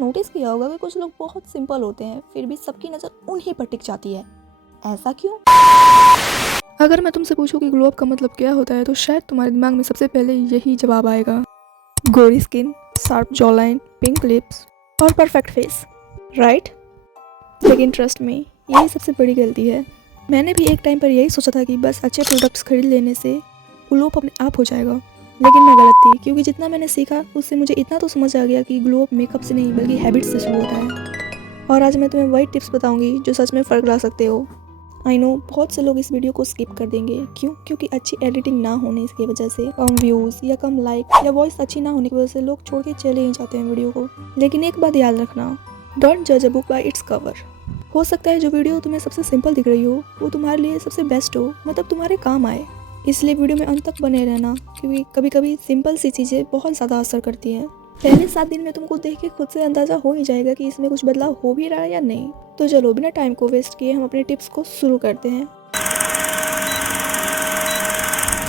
Notice किया होगा कि कुछ लोग बहुत सिंपल होते हैं फिर भी सबकी नज़र उन्हीं पर टिक जाती है। ऐसा क्यों? अगर मैं तुमसे पूछूं कि ग्लो अप का मतलब क्या होता है तो शायद तुम्हारे दिमाग में सबसे पहले यही जवाब आएगा। गोरी skin, sharp jaw line, pink lips और परफेक्ट फेस, राइट? लेकिन ट्रस्ट में यही सबसे बड़ी गलती है। मैंने भी एक टाइम पर यही सोचा था कि बस अच्छे प्रोडक्ट्स खरीद लेने से ग्लो अप अपने आप हो जाएगा, लेकिन मैं गलत थी क्योंकि जितना मैंने सीखा उससे मुझे इतना तो समझ आ गया कि ग्लो अप मेकअप से नहीं बल्कि हैबिट्स से शुरू होता है। और आज मैं तुम्हें वही टिप्स बताऊंगी जो सच में फ़र्क ला सकते हो। आई नो बहुत से लोग इस वीडियो को स्किप कर देंगे, क्यों? क्योंकि अच्छी एडिटिंग ना होने की वजह से, कम व्यूज़ या कम लाइक या वॉइस अच्छी ना होने की वजह से लोग छोड़ के चले ही जाते हैं वीडियो को। लेकिन एक बात याद रखना, डोंट जज a book by its cover. हो सकता है जो वीडियो तुम्हें सबसे सिंपल दिख रही हो वो तुम्हारे लिए सबसे बेस्ट हो, मतलब तुम्हारे काम आए। इसलिए वीडियो में अंत तक बने रहना, क्योंकि कभी कभी सिंपल सी चीज़ें बहुत ज़्यादा असर करती हैं। पहले 7 दिन में तुमको देख के खुद से अंदाज़ा हो ही जाएगा कि इसमें कुछ बदलाव हो भी रहा है या नहीं। तो चलो बिना टाइम को वेस्ट किए हम अपने टिप्स को शुरू करते हैं।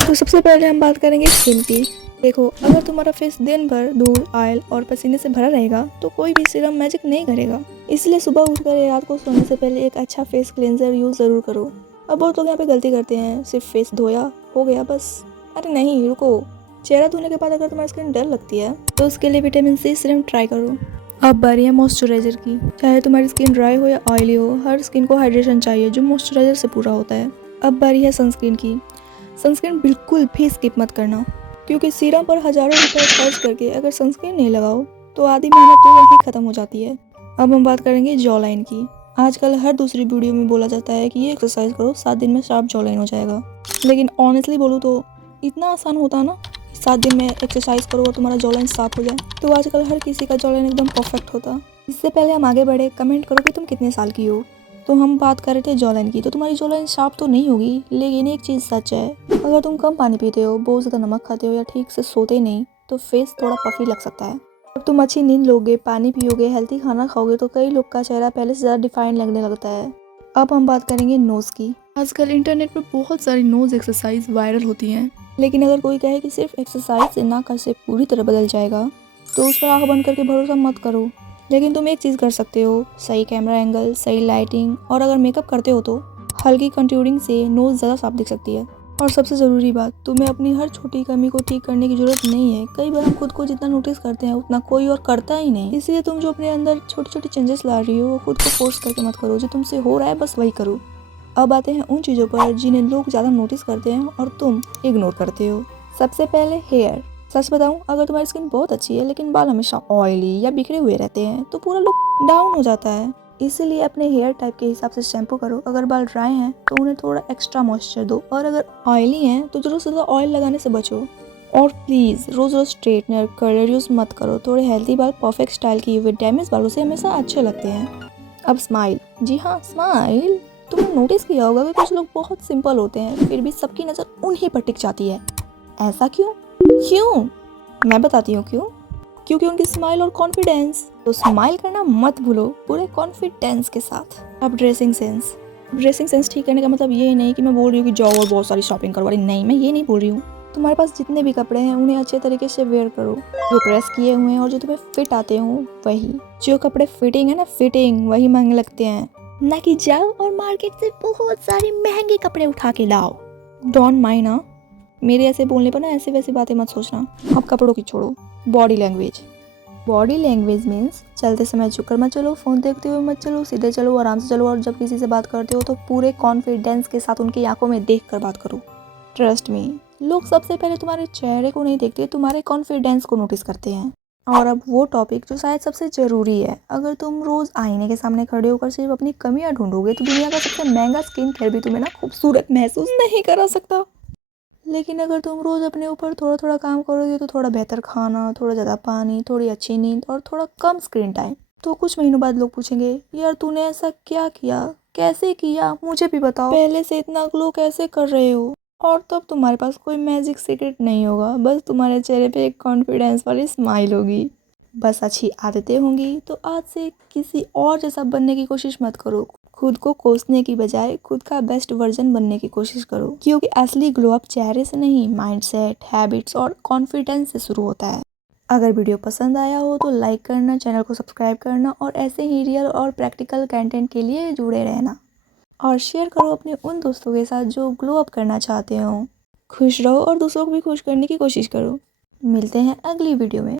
तो सबसे पहले हम बात करेंगे स्किन की। देखो, अगर तुम्हारा फेस दिन भर धूल, ऑयल और पसीने से भरा रहेगा तो कोई भी सीरम मैजिक नहीं करेगा। इसलिए सुबह उठकर या रात को सोने से पहले एक अच्छा फेस क्लेंजर यूज़ ज़रूर करो। अब बहुत लोग यहाँ पे गलती करते हैं, सिर्फ फेस धोया हो गया बस। अरे नहीं, रुको। चेहरा धोने के बाद अगर तुम्हारी स्किन डल लगती है तो उसके लिए विटामिन सी सीरम ट्राई करो। अब बारी है मॉइस्चराइजर की। चाहे तुम्हारी स्किन ड्राई हो या ऑयली हो, हर स्किन को हाइड्रेशन चाहिए जो मॉइस्चराइजर से पूरा होता है। अब बारी है सनस्क्रीन की। सनस्क्रीन बिल्कुल भी स्किप मत करना, क्योंकि सीरम पर हज़ारों रुपए खर्च करके अगर सनस्क्रीन नहीं लगाओ तो आधी मेहनत तो वहीं ख़त्म हो जाती है। अब हम बात करेंगे जॉ लाइन की। आजकल हर दूसरी वीडियो में बोला जाता है कि ये एक्सरसाइज करो 7 दिन में शार्प जॉ लाइन हो जाएगा, लेकिन ऑनेस्टली बोलूँ तो इतना आसान होता है ना 7 दिन में एक्सरसाइज करो और तुम्हारा जॉ लाइन साफ हो जाए। तो आजकल हर किसी का जॉ लाइन एकदम परफेक्ट होता। इससे पहले हम आगे बढ़े, कमेंट करो कि तुम कितने साल की हो। तो हम बात कर रहे थे जॉ लाइन की। तो तुम्हारी जॉ लाइन शार्प तो नहीं होगी, लेकिन एक चीज़ सच है, अगर तुम कम पानी पीते हो, बहुत ज़्यादा नमक खाते हो या ठीक से सोते नहीं तो फेस थोड़ा पफी लग सकता है। अब तुम अच्छी नींद लोगे, पानी पियोगे, हेल्थी खाना खाओगे तो कई लोग का चेहरा पहले से ज़्यादा डिफाइन लगने लगता है। अब हम बात करेंगे नोज़ की। आजकल इंटरनेट पर बहुत सारी नोज़ एक्सरसाइज वायरल होती हैं, लेकिन अगर कोई कहे कि सिर्फ एक्सरसाइज से नाक का शेप पूरी तरह बदल जाएगा तो उस पर आँख बंद करके भरोसा मत करो। लेकिन तुम एक चीज़ कर सकते हो, सही कैमरा एंगल, सही लाइटिंग और अगर मेकअप करते हो तो हल्की कंटूरिंग से नोज़ ज़्यादा साफ दिख सकती है। और सबसे ज़रूरी बात, तुम्हें अपनी हर छोटी कमी को ठीक करने की ज़रूरत नहीं है। कई बार हम खुद को जितना नोटिस करते हैं उतना कोई और करता ही नहीं। इसलिए तुम जो अपने अंदर छोटी छोटी चेंजेस ला रही हो वो खुद को फोर्स करके मत करो, जो तुमसे हो रहा है बस वही करो। अब आते हैं उन चीज़ों पर जिन्हें लोग ज़्यादा नोटिस करते हैं और तुम इग्नोर करते हो। सबसे पहले हेयर। सच बताऊं, अगर तुम्हारी स्किन बहुत अच्छी है लेकिन बाल हमेशा ऑयली या बिखरे हुए रहते हैं तो पूरा लुक डाउन हो जाता है। इसीलिए अपने हेयर टाइप के हिसाब से शैम्पू करो। अगर बाल ड्राई हैं तो उन्हें थोड़ा एक्स्ट्रा मॉइस्चर दो, और अगर ऑयली हैं तो ज़रूर से ज़्यादा ऑयल लगाने से बचो। और प्लीज़ रोज़ रोज़ स्ट्रेटनर, कर्लर यूज़ मत करो। थोड़े हेल्थी बाल परफेक्ट स्टाइल किए हुए डैमेज बालों से हमेशा अच्छे लगते हैं। अब स्माइल। जी हाँ, स्माइल। तुमने नोटिस किया होगा कि कुछ लोग बहुत सिंपल होते हैं फिर भी सबकी नज़र उन्हीं पर टिक जाती है। ऐसा क्यों? क्यों? मैं बताती हूँ क्यों। क्योंकि उनकी स्माइल और कॉन्फिडेंस। तो स्माइल करना मत भूलो, पूरे कॉन्फिडेंस के साथ। अब ड्रेसिंग सेंस। ड्रेसिंग सेंस ठीक करने का मतलब ये नहीं कि मैं बोल रही हूँ कि जाओ और बहुत सारी शॉपिंग करो। नहीं, मैं ये नहीं बोल रही हूँ। तुम्हारे पास जितने भी कपड़े हैं उन्हें अच्छे तरीके से वेयर करो, जो प्रेस किए हुए हैं और जो तुम्हें फिट आते हो वही। जो कपड़े फिटिंग है ना, फिटिंग, वही महंगे लगते हैं, ना कि जाओ और मार्केट से बहुत सारे महंगे कपड़े उठा के लाओ। डोंट माइंड ना, मेरे ऐसे बोलने पर ना ऐसे वैसी बातें मत सोचना। अब कपड़ों की छोड़ो, body language. Body language means चलते समय झुककर मत चलो, फ़ोन देखते हुए मत चलो, सीधे चलो, आराम से चलो, और जब किसी से बात करते हो तो पूरे कॉन्फिडेंस के साथ उनकी आंखों में देख कर बात करो। ट्रस्ट मी, लोग सबसे पहले तुम्हारे चेहरे को नहीं देखते, तुम्हारे कॉन्फिडेंस को नोटिस करते हैं। और अब वो टॉपिक जो शायद सबसे ज़रूरी है, अगर तुम रोज़ आईने के सामने खड़े होकर सिर्फ अपनी कमियां ढूंढोगे तो दुनिया का सबसे महंगा स्किन केयर भी तुम्हें ना खूबसूरत महसूस नहीं करा सकता। लेकिन अगर तुम रोज़ अपने ऊपर थोड़ा थोड़ा काम करोगे तो थोड़ा बेहतर खाना, थोड़ा ज़्यादा पानी, थोड़ी अच्छी नींद और थोड़ा कम स्क्रीन टाइम, तो कुछ महीनों बाद लोग पूछेंगे, यार तूने ऐसा क्या किया, कैसे किया, मुझे भी बताओ, पहले से इतना ग्लो कैसे कर रहे हो। और तब तुम्हारे पास कोई मैजिक सीक्रेट नहीं होगा, बस तुम्हारे चेहरे पे एक कॉन्फिडेंस वाली स्माइल होगी। बस अच्छी आदतें होंगी। तो आज से किसी और जैसा बनने की कोशिश मत करो। खुद को कोसने की बजाय खुद का बेस्ट वर्जन बनने की कोशिश करो, क्योंकि असली ग्लो अप चेहरे से नहीं, माइंडसेट, हैबिट्स और कॉन्फिडेंस से शुरू होता है। अगर वीडियो पसंद आया हो तो लाइक करना, चैनल को सब्सक्राइब करना और ऐसे ही रियल और प्रैक्टिकल कंटेंट के लिए जुड़े रहना। और शेयर करो अपने उन दोस्तों के साथ जो ग्लो अप करना चाहते हो। खुश रहो और दूसरों को भी खुश करने की कोशिश करो। मिलते हैं अगली वीडियो में।